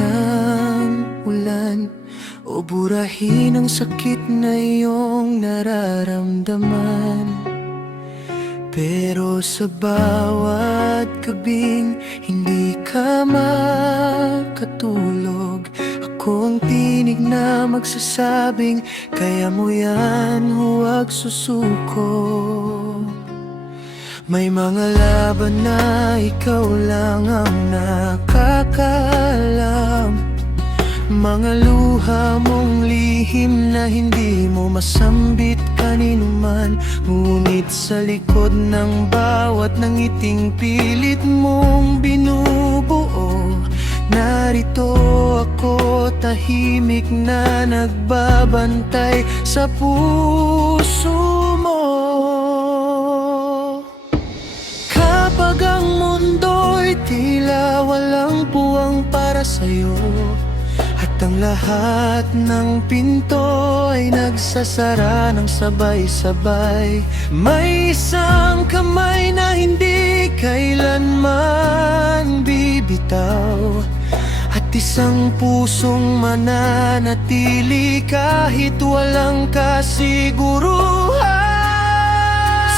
ng ulan o burahin ang sakit na iyong nararamdaman. Pero sa bawat gabing hindi ka makatulog, ako ang tinig na magsasabing kaya mo yan, huwag susuko. May mga laban na ikaw lang ang nakakaalam, mga luha mong lihim na hindi mo masambit kanino man. Ngunit sa likod ng bawat nangiting pilit mong binubuo, narito ako tahimik na nagbabantay sa puso mo. Kapag ang mundo'y tila walang puwang para sa'yo, at ang lahat ng pinto ay nagsasara ng sabay-sabay, may isang kamay na hindi kailanman bibitaw, at isang pusong mananatili kahit walang kasiguruhan.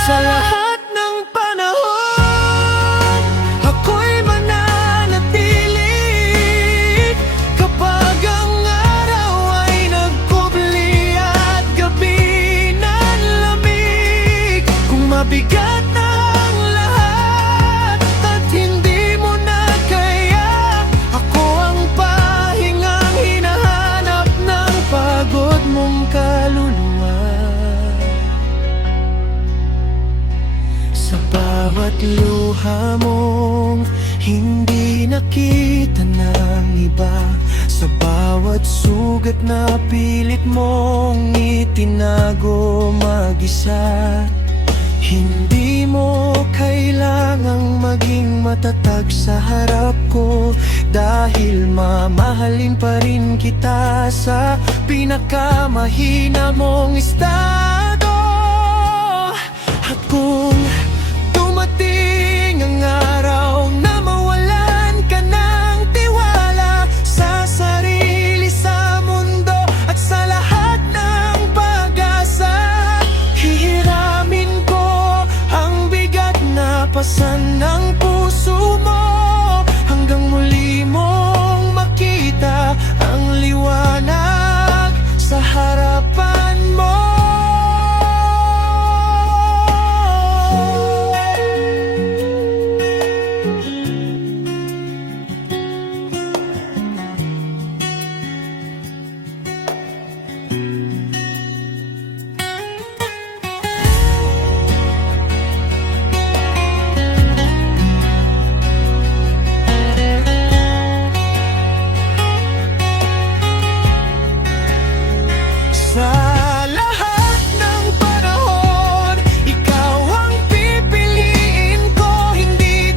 Sa lahat ng panahon, ako'y mananatili. Kapag ang araw ay nagkubli at gabi nanlamig, kung mabigat na ang lahat at hindi mo na kaya, ako ang pahingang hinahanap ng pagod mong kaluluwa. Sa bawat luha mong hindi nakita ng iba, sa bawat sugat na pilit mong itinago mag-isa, hindi mo kailangang maging matatag sa harap ko, dahil mamahalin pa rin kita sa pinakamahina mong estado. At kung dumating ang araw na mawalan ka ng tiwala sa sarili, sa mundo at sa lahat ng pag-asa, hihiramin ko ang bigat na pasan ng puso mo, hanggang muli mong makita ang liwanag sa harapan mo. Sa lahat ng panahon, ikaw ang pipiliin ko, hindi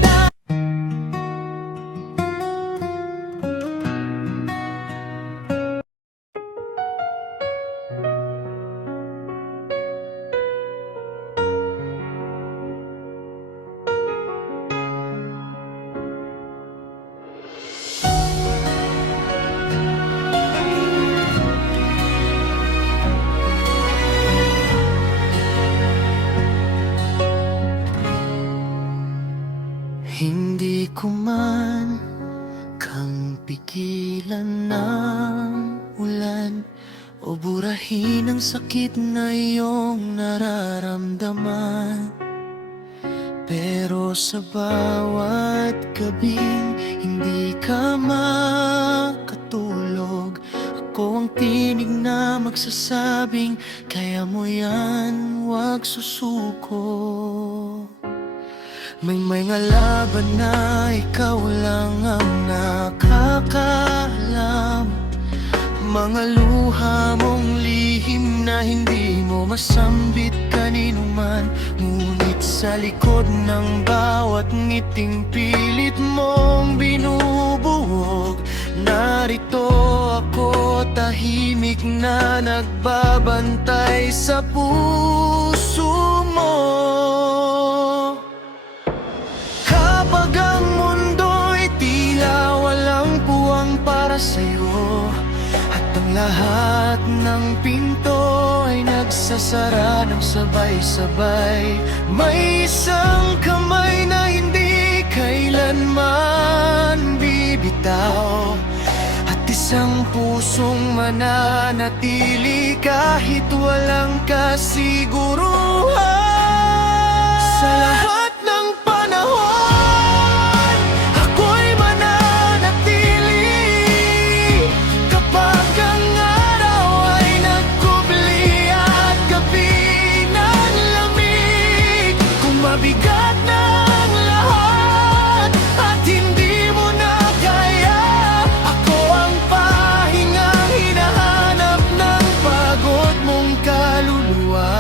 Hindi ko man kang pigilan ng ulan o burahin ang sakit na iyong nararamdaman. Pero sa bawat gabing hindi ka makatulog, ako ang tinig na magsasabing kaya mo yan, huwag susuko. May mga laban na ikaw lang ang nakakaalam, mga luha mong lihim na hindi mo masambit kanino man. Ngunit sa likod ng bawat ngiting pilit mong binubuhog, narito ako tahimik na nagbabantay sa puso mo. Kapag ang mundo'y tila walang puwang para para sa'yo. At ang lahat ng pinto ay nagsasara ng sabay-sabay. May isang kamay na hindi kailanman bibitaw, at isang pusong mananatili kahit walang kasiguruhan. Sa lahat ng panahon, ako'y mananatili. Kapag ang araw ay nagkubli at gabi ng lamig, kung mabigat na ang lahat at hindi mo na kaya, ako ang pahingang hinahanap ng pagod mong kaluluwa.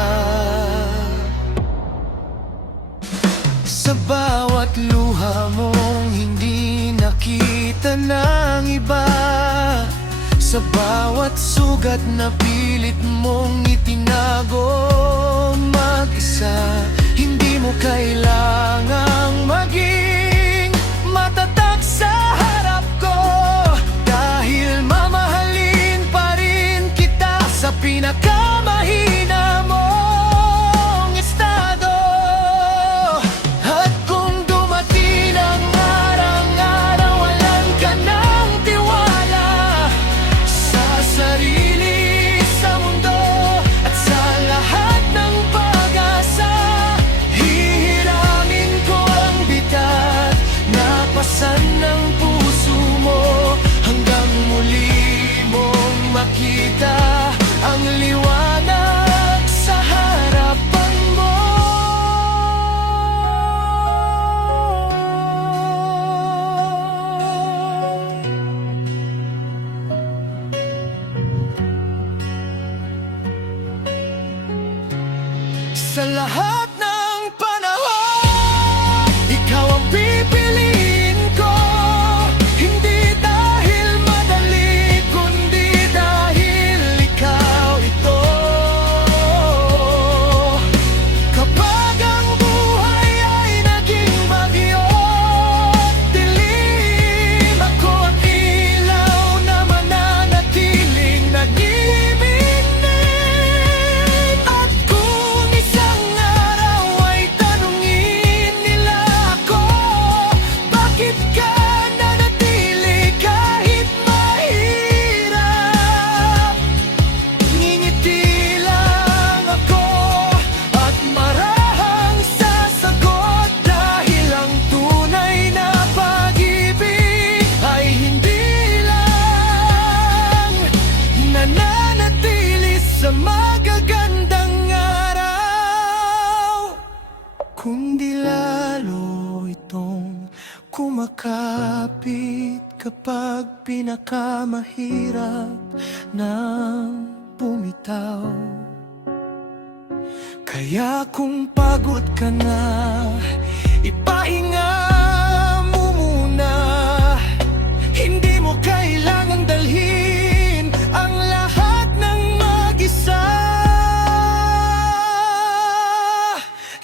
Sa bawat luha mong hindi nakita ng iba, sa bawat sugat na pilit mong itinago mag-isa, hindi mo kailangang maging matatag sa harap ko, dahil mamahalin pa rin kita sa pinakamahina mong estado. At kung dumating ang araw-arawalan ka ng tiwala sa sarili, sa mundo, at sa lahat ng pag-asa, hihiramin ko ang bitat na pasan ng puso mo, hanggang muli mong makita ang liwanag sa harapan mo. Sa lahat ng panahon, ikaw ang pipiliin ko. Hindi dahil madali, kundi dahil ikaw ito. Kapag ang buhay ay naging bagyo at dilim, ako ang ilaw na mananatiling nag-ibig din. At kung isang araw ay tanungin nila ako, bakit ka nanatili kahit mahirap? Ngingiti lang ako at marahang sasagot, dahil ang tunay na pag-ibig ay hindi lang nananatili sa magagandang araw, kundi lalo itong kumakapit kapag pinakamahirap nang bumitaw. Kaya kung pagod ka na, ipahinga mo muna. Hindi mo kailangang dalhin ang lahat ng mag-isa.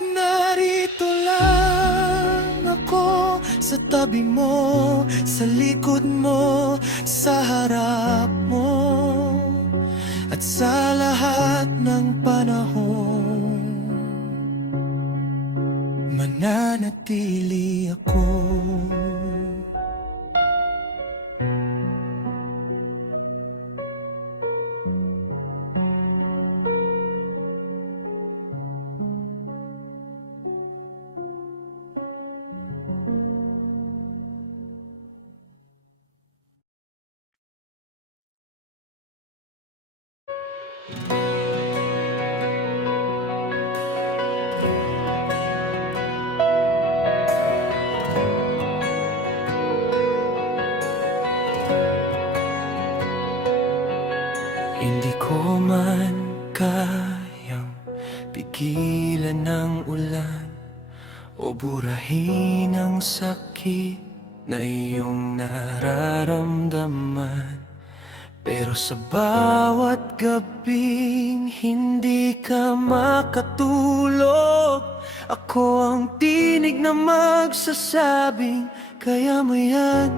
Narito lang ako sa tabi mo, sa likod mo, sa harap mo, at sa lahat ng panahon, mananatili ako. Hindi ko man kayang pigilan ng ulan o burahin ang sakit na iyong nararamdaman. Pero sa bawat gabing hindi ka makatulog, ako ang tinig na magsasabing, kaya mo yan.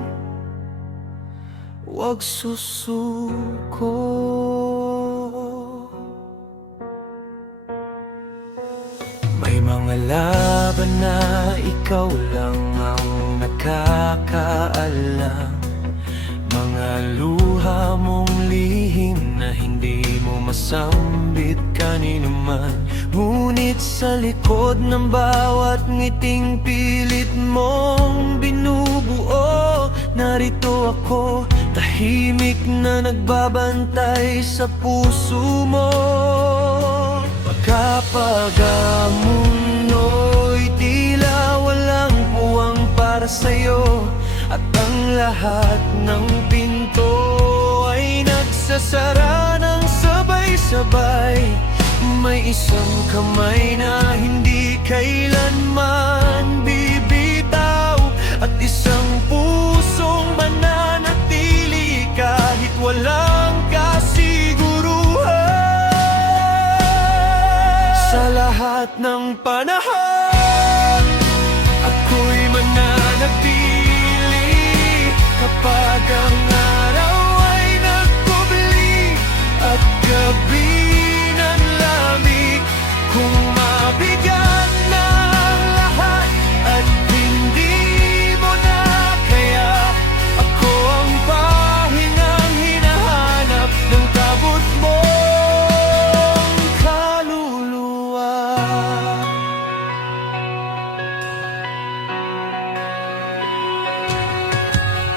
huwag susuko. May mga laban na ikaw lang ang nakakaalam, mga luha mong lihim na hindi mo masambit kanino man. Ngunit sa likod ng bawat ngiting pilit mong binubuo, narito ako, tahimik na nagbabantay sa puso mo. Kapag ang mundo'y tila walang puwang para sa'yo, at ang lahat ng pinto ay nagsasara ng sabay-sabay, may isang kamay na hindi kailanman bibitaw, at isang pusong mananatili kahit walang kasiguruhan. Sa lahat ng panahon, ako'y mananatili kapag ang araw ay nagkubli at gabi ng lamig. Kung mabigyan ng lahat at hindi mo na kaya, ako ang pahingang hinahanap ng kabut mo.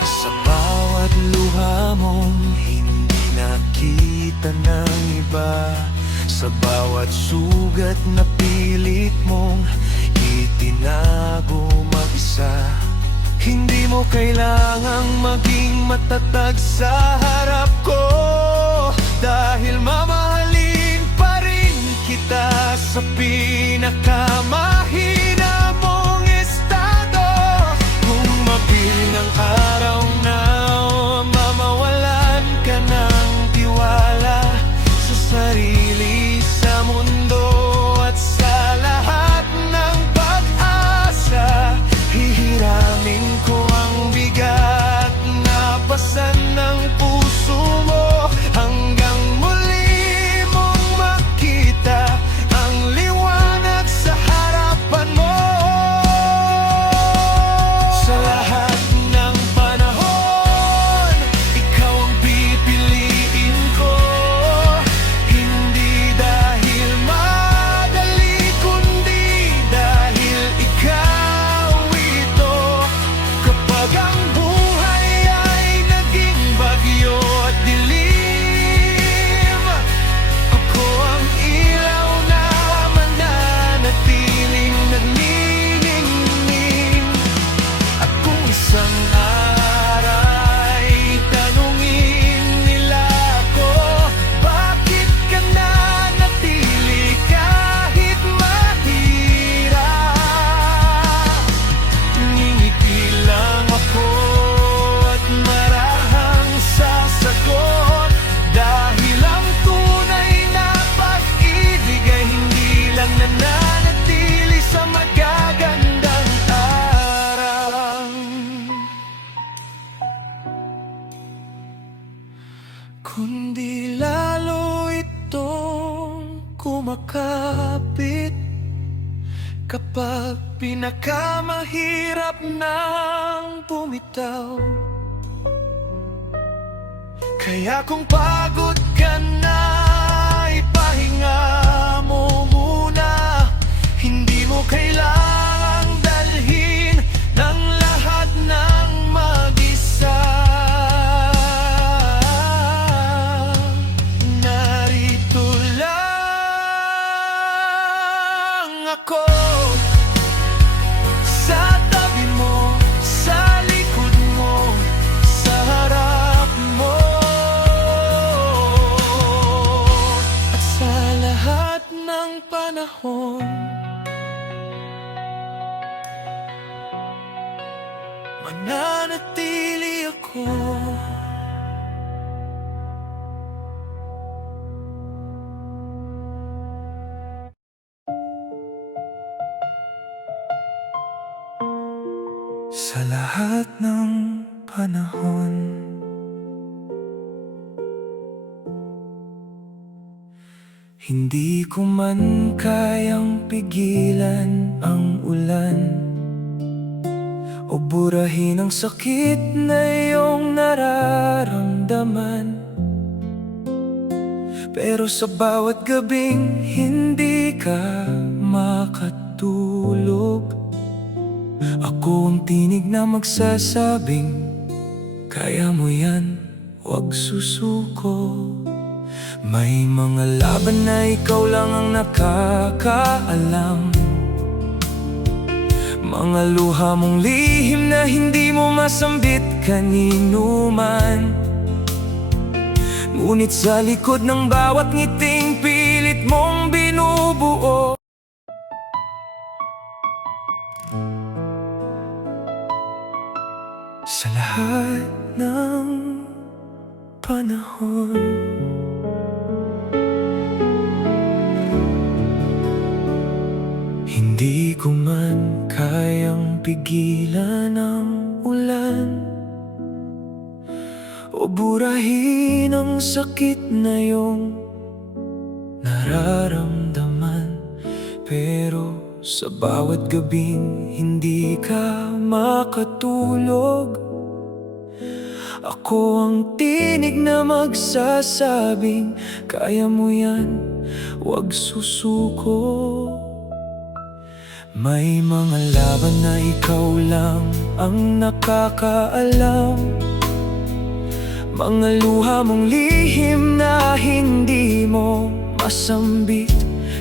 Sa bawat luha mong hindi nakita ng iba, sa bawat sugat na pilit mong itinago mag-isa, hindi mo kailangang maging matatag sa harap ko, dahil mamahalin pa rin kita sa pinakamahina mong estado. Kung mabiling ang araw na mamawalan ka ng tiwala sa sarili, sa mundo at sa lahat ng pag-asa, hihiramin ko ang bigat na pasan ng puso mo, hanggang muli mong makita ang liwanag sa harapan mo. Sa lahat ng panahon, ikaw ang pipiliin ko, hindi dahil madali, kundi dahil ikaw ito. Kapag ang buhay ay naging bagyo at dilim, ako ang ilaw na mananatiling nagniningning. At kung isang aray tanungin nila ako, bakit ka nanatili kahit mahirap, ngingiti lang ako at marahang sasagot, dahil ang tunay na pag-ibig ay hindi lang nananatili sa magagandang araw, kundi lalo itong kumakapit kapag pinakamahirap nang bumitaw. Kaya kung pagod ka na, ipahinga mo muna, hindi mo kailangang dalhin ng lahat ng mag-isa. Narito lang ako, sa tabi mo, sa likod mo, sa harap mo, at sa lahat ng panahon, mananatili ako. Sa lahat ng panahon, Hindi ko man kayang pigilan ang ulan o burahin ang sakit na iyong nararamdaman. Pero sa bawat gabing hindi ka makatulog, ako ang tinig na magsasabing, kaya mo yan, huwag susuko. May mga laban na ikaw lang ang nakakaalam, mga luha mong lihim na hindi mo masambit kanino man. Ngunit sa likod ng bawat ngiting pilit mong binubuo, sa lahat ng panahon, hindi ko man kayang pigilan ang ulan o burahin ang sakit na iyong nararamdaman. Pero sa bawat gabing hindi ka makatulog, ako ang tinig na magsasabing, kaya mo yan, huwag susuko. May mga laban na ikaw lang ang nakakaalam, mga luha mong lihim na hindi mo masambit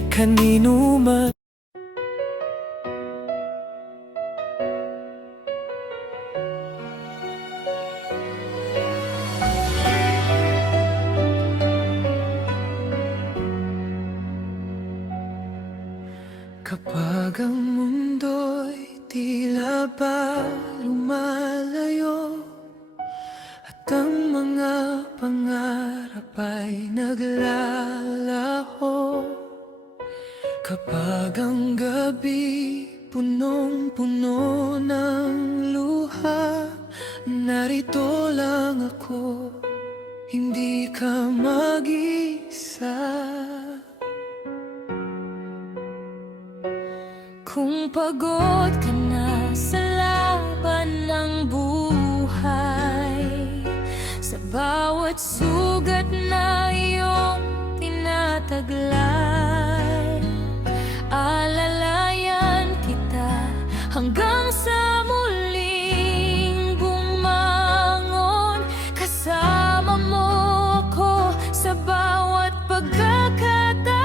kanino man. Kapag ang mundo'y tila ba lumalayo at ang mga pangarap ay naglalaho, kapag ang gabi punong-puno ng luha, narito lang ako, hindi ka mag-isa. Kung pagod ka na sa laban ng buhay, sa bawat sugat na iyong tinataglay, alalayan kita hanggang sa muling bumangon. Kasama mo ako sa bawat pagkakataon.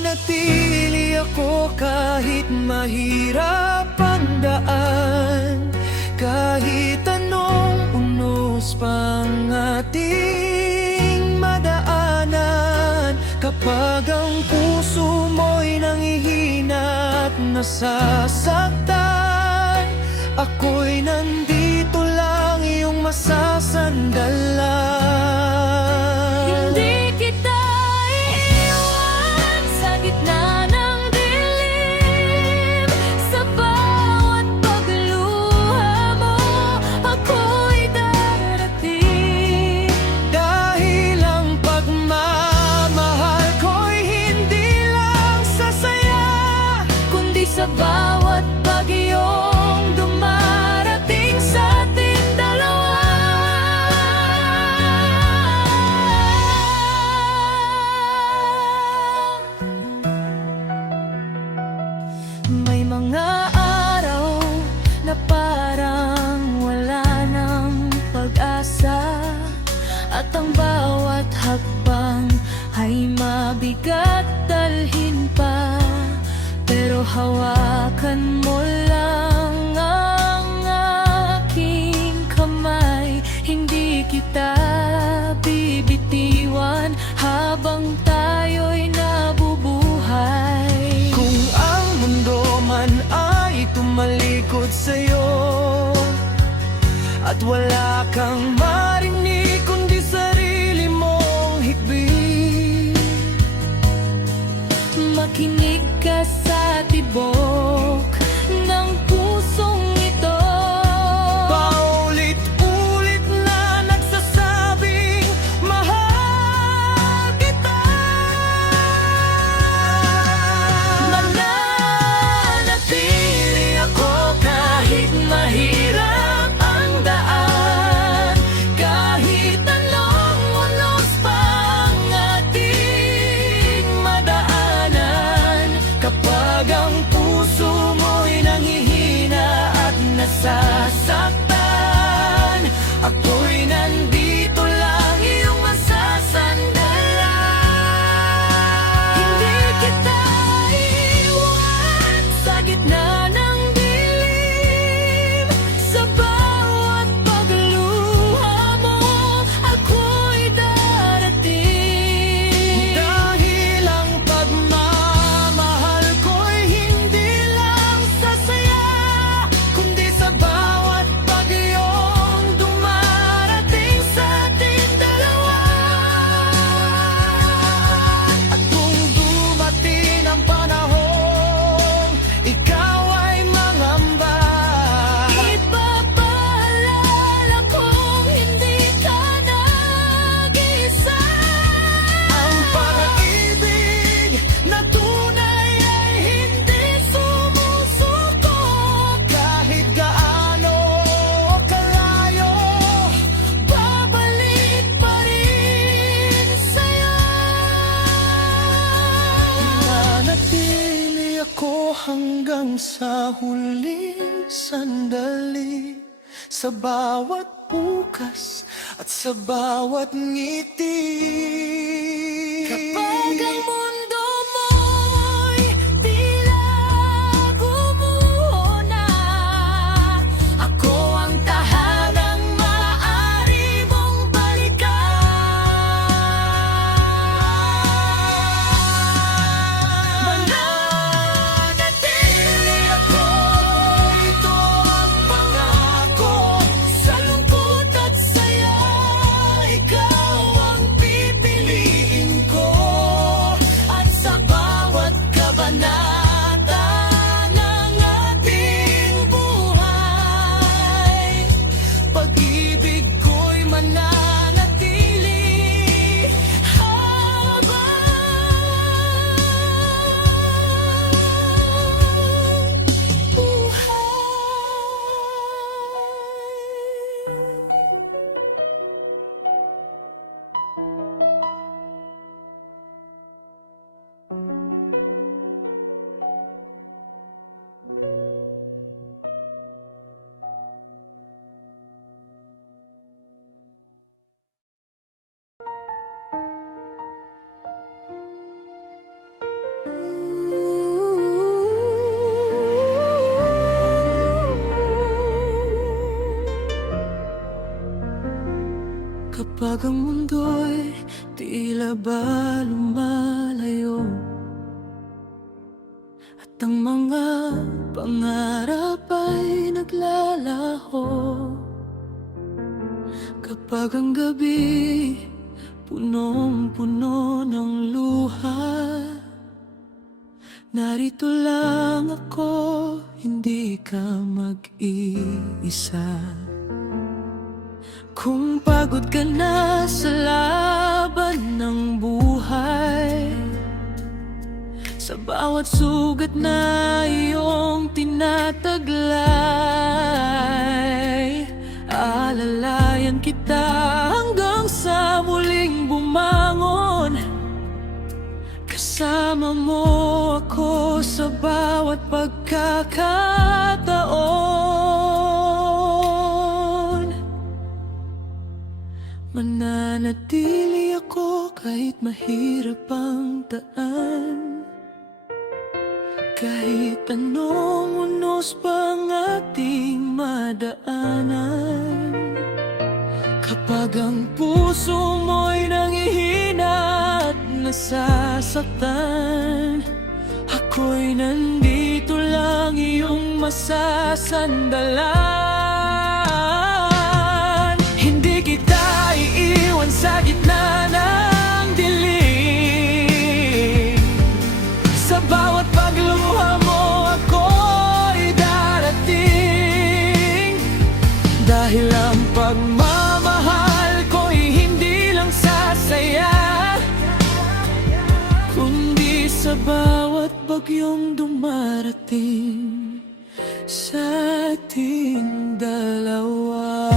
Manatili ako kahit mahirap ang daan, kahit anong unos pang ating madaanan. Kapag ang puso mo'y nangihina at nasasaktan, ako'y nandito lang, iyong masasandalan. Hindi kita iiwan sa gitna ng dilim, sa bawat pagluha mo, ako'y darating. Dahil ang pagmamahal ko'y hindi lang sa saya, kundi sa bawat bagyong dumarating sa ating dalawa. May mga araw na parang wala ng pag-asa, at ang bawat hakbang ay mabigat dalhin pa. Pero hawakan mo lang ang aking kamay, hindi kita bibitiwan habang tayo'y nabubuhay. Kung ang mundo man ay tumalikod sa'yo at wala kang marinig kundi sarili mong hikbi, makinig ka sa tibok ng pusong ito. Paulit-ulit na nagsasabing nasasaktan. Ako'y nandito lang, iyong masasandalan. Hindi kita iwan sa gitna ng dilim. Sa bawat pagluha mo, ako'y darating. Dahil ang pagmamahal ko'y hindi lang sa saya, kundi sa bawat bagyong dumarating sa ating dalawa. At kung dumating ang panahong ikaw ay mangamba, ipapaalala kong hindi ka nag-isa. Ang pag-ibig na tunay ay hindi sumusuko. Kahit gaano kalayo, babalik pa rin sa'yo. Nanatili ako hanggang sa huling sandali, sa bawat bukas at sa bawat ngiti. Kapag ang mundo mo'y tila gumuho na, ako ang tahanang maaari mong balikan. Mananatili ako, ito ang pangako. Sa lungkot at saya, ikaw ang pipiliin ko. At sa bawat kabanata ng ating buhay, pag-ibig ko'y mananatili habang kapag ang mundo'y tila ba lumalayo, at ang mga pangarap ay naglalaho. Kapag ang gabi punong-puno ng luha, narito lang ako, hindi ka mag-iisa. Kung pagod ka na sa laban ng buhay, sa bawat sugat na iyong tinataglay, alalayan kita hanggang sa muling bumangon. Kasama mo ako sa bawat pagkakataon. Mananatili ako kahit mahirap ang daan, kahit anong unos pang ating madaanan. Kapag ang puso mo'y nangihina at nasasaktan, ako'y nandito lang, iyong masasandalan. Hindi kita iiwan sa gitna ng dilim. Sa bawat pagluha mo, ako'y darating. Dahil ang pagmamahal ko'y hindi lang sa saya, kundi sa bawat bagyong dumarating sa ating dalawa.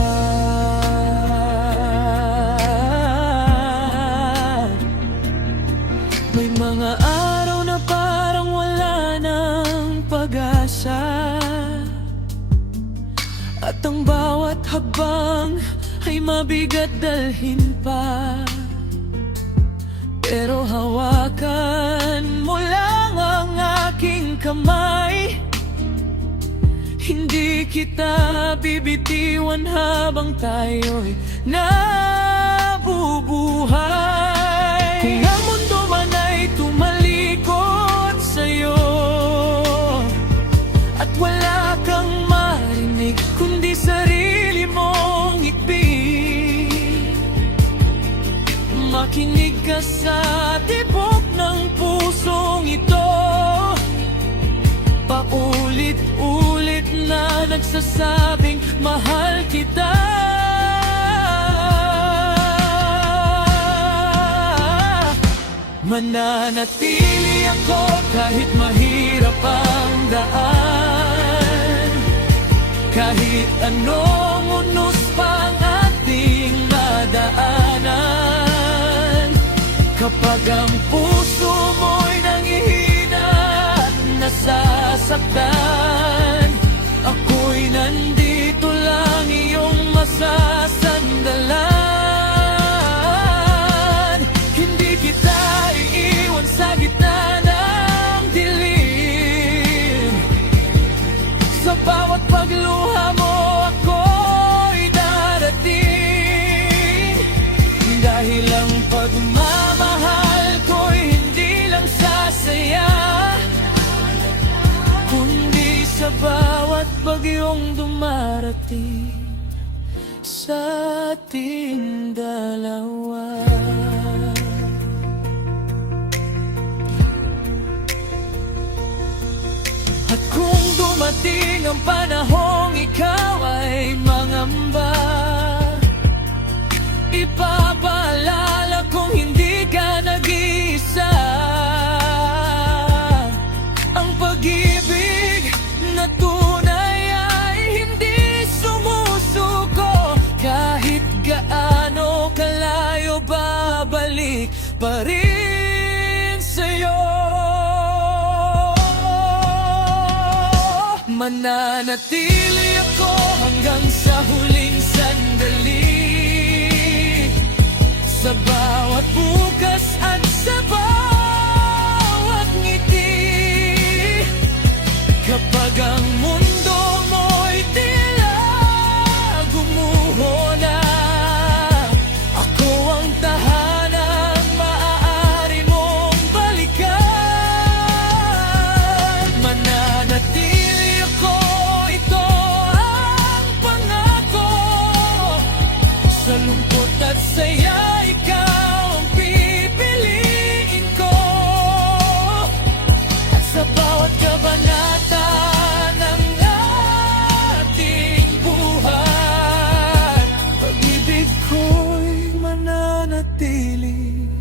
May mga araw na parang wala ng pag-asa, at ang bawat habang ay mabigat dalhin pa. Pero hawakan mo lang ang aking kamay. Hindi kita bibitiwan habang tayo'y nabubuhay. Kung ang mundo man ay tumalikod sa'yo at wala kang marinig kundi sarili mong ikpik, makinig ka sa tibok ng pusong ito. Paulit-ulit na nagsasabing mahal kita. Mananatili ako kahit mahirap ang daan, kahit anong unos pang ating madaanan. Kapag ang puso mo'y nanghihina at nasasaktan, ako'y nandito lang iyong masasandalan. Hindi kita iiwan sa gitna ng dilim. Sa bawat pagluha mo ako'y darating. Dahil ang pagmamahal ko'y hindi lang sasaya, kundi sa bawat bagyong dumarating sa ating dalawa. At kung dumating ang panahong ikaw ay mangamba, ipapaalala kong hindi ka nag-iisa. Ang pag-ibig na tunay ay hindi sumusuko. Kahit gaano kalayo, babalik pa rin sa'yo. Mananatili ako hanggang sa huling sandali, sa bawat bukas at sa bawat ngiti. Kapag ang mundo mo'y tila gumuho na, ako ang tahanang maaari mong balikan. Mananatili ako, ito ang pangako. Sa lungkot at saya, ikaw ang pipiliin ko. At sa bawat kabanata ng ating buhay, pag-ibig ko'y mananatili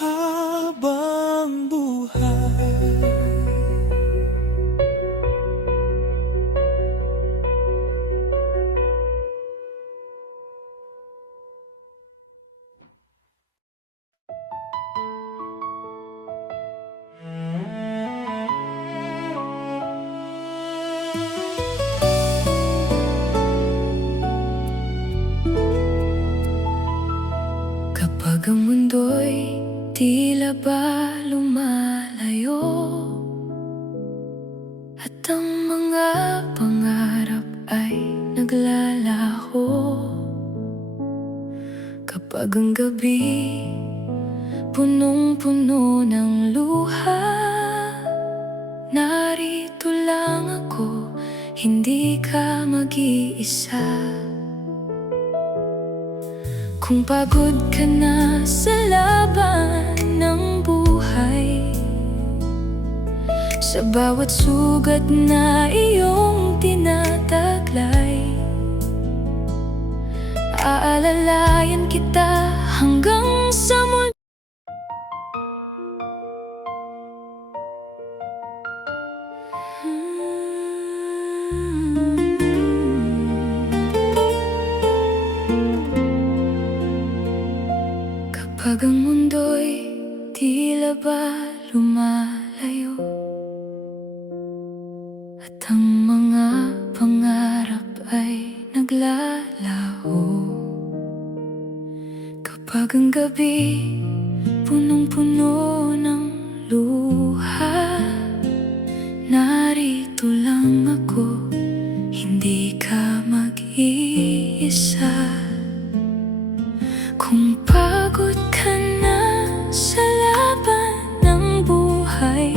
habang buhay. Kapag ang mundo'y tila ba lumalayo, at ang mga pangarap ay naglalaho, kapag ang gabi punong-puno ng luha, narito lang ako, hindi ka mag-iisa. Kung pagod ka na sa laban ng buhay, sa bawat sugat na iyong tinataglay, aalalayan kita hanggang sa muli. Kapag ang mundo'y tila ba lumalayo, at ang mga pangarap naglalaho. Kapag ang gabi punong-puno ng luha, narito lang ako, hindi ka mag-iisa. Kung pagod ka na sa laban ng buhay,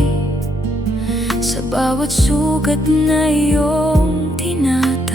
sa bawat sugat na iyong tinatapos,